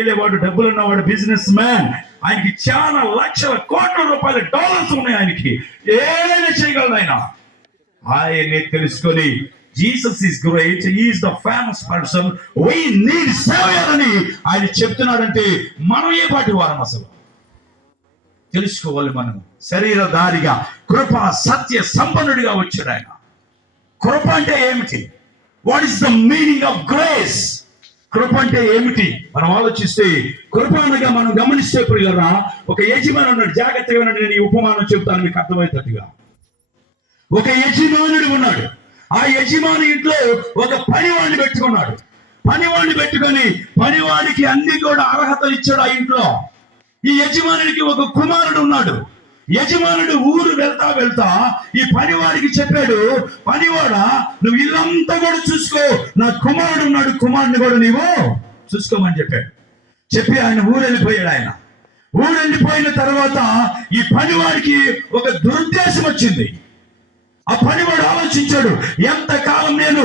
ఏలేవాడు, డబ్బులు ఉన్నవాడు, business man. ఆయనకి చాలా లక్షల కోట్ల రూపాయల డాలర్స్ ఉన్నాయి. ఆయనకి ఏదైనా చేయగలడు ఆయన. ఆయన్ని తెలుసుకొని Jesus is great, is the famous person, we need saviour అని ఆయన చెప్తున్నాడంటే మనం ఏ పాటి వారం అసలు తెలుసుకోవాలి. మనం శరీరధారిగా కృప సత్య సంపన్నుడిగా వచ్చాడు ఆయన. కృప అంటే ఏమిటి? What is the meaning of grace? కృప అంటే ఏమిటి మనం ఆలోచిస్తే, కృప అనగా మనం గమనిస్తే కదా, ఒక యజమాని ఉన్నాడు. జాగ్రత్తగా నేను ఈ ఉపమానం చెప్తాను మీకు అర్థమయ్యేటట్టుగా. ఒక యజమానుడు ఉన్నాడు. ఆ యజమాని ఇంట్లో ఒక పనివాడిని పెట్టుకున్నాడు. పనివాడిని పెట్టుకొని పనివాడికి అన్ని కూడా అర్హతలు ఇచ్చాడు ఆ ఇంట్లో. ఈ యజమానుడికి ఒక కుమారుడు ఉన్నాడు. యజమానుడు ఊరు వెళ్తా ఈ పనివాడికి చెప్పాడు, పనివాడా నువ్వు ఇల్లంతా కూడా చూసుకో, నా కుమారుడు ఉన్నాడు, కుమారుడిని కూడా నీవు చూసుకోమని చెప్పాడు. చెప్పి ఆయన ఊరు వెళ్ళిపోయాడు. ఆయన ఊరు వెళ్ళిపోయిన తర్వాత ఈ పనివాడికి ఒక దురుద్దేశం వచ్చింది. ఆ పనివాడు ఆలోచించాడు, ఎంతకాలం నేను